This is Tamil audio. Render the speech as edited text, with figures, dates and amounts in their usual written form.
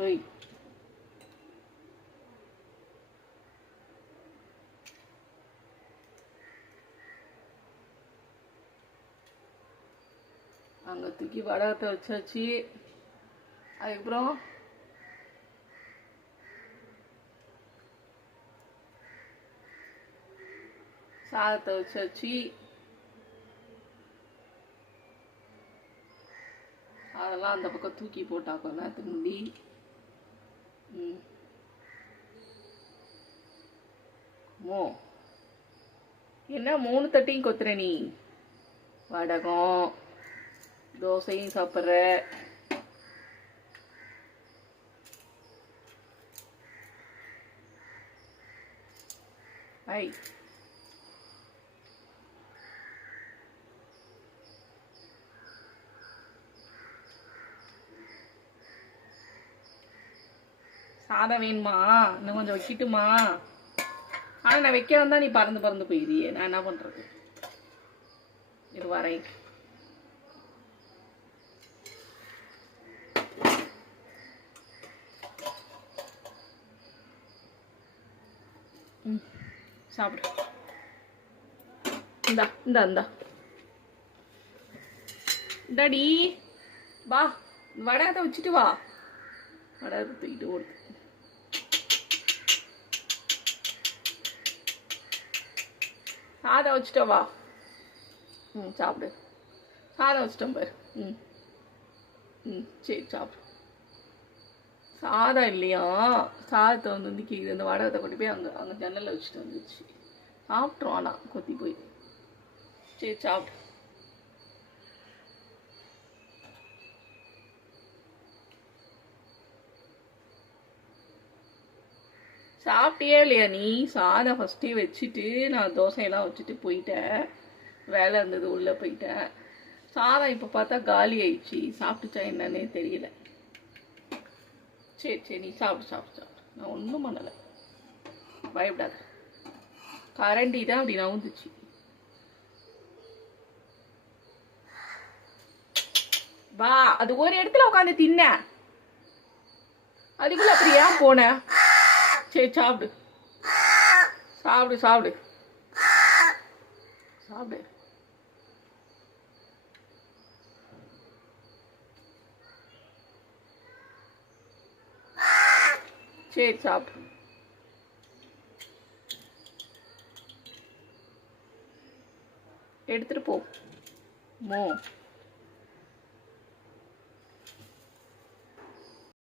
ஓய் அங்கே தூக்கி வடகத்தை வச்சாச்சு. அதுக்கப்புறம் சாதத்தை வச்சாச்சு. அதெல்லாம் அந்த பக்கம் தூக்கி போட்டாக்கோ நேரத்துக்கு முந்தி. என்ன 3 தட்டையும் கொத்துற நீ? வடகம் தோசையும் சாப்பிட்ற. ஐ சாதம் வேணுமா? இன்னும் கொஞ்சம் வைக்கட்டுமா? ஆனால் நான் வைக்க வந்தால் நீ பறந்து பறந்து போயிடுறியே, நான் என்ன பண்ணுறது? இது வரேன். சாப்பிடு. இந்தா இந்தா இந்தா இந்தாடி வா, வடகத்தை வச்சுட்டு வா. வடகத்தை தூக்கிட்டு ஓடுது. சாதம் வச்சுட்டோ வா. சாப்பிடு. சாதம் வச்சுட்டோம் பாரு. சரி சாப்பிடு. சாதம் இல்லையா? சாதத்தை வந்து கீழே இந்த வடகத்தை கொண்டு போய் அங்கே ஜன்னலில் வச்சுட்டு வந்துச்சு. சாப்பிட்றோம் ஆனால் கொத்தி போய். சரி சாப்பிடு. சாப்பிட்டியே இல்லையா நீ? சாதம் ஃபஸ்ட்டே வச்சுட்டு நான் தோசையெல்லாம் வச்சுட்டு போயிட்டேன். வேலை இருந்தது, உள்ளே போயிட்டேன். சாதம் இப்போ பார்த்தா காலி ஆயிடுச்சு. சாப்பிட்டுச்சா என்னன்னே தெரியல. சரி சரி நீ சாப்பிடு சாப்பிடு சாப்பிடு. நான் ஒன்றும் பண்ணலை, பயப்படாத. கரண்டி தான் அப்படி நவுந்துச்சு. வா, அது ஒரு இடத்துல உட்காந்து தின்ன, அதுக்குள்ள அப்படி ஏன் போன? சரி சாப்பிடு சாப்பிடு சாப்பிடு சாப்பிடு. சரி சாப்பிடு. எடுத்துட்டு போ.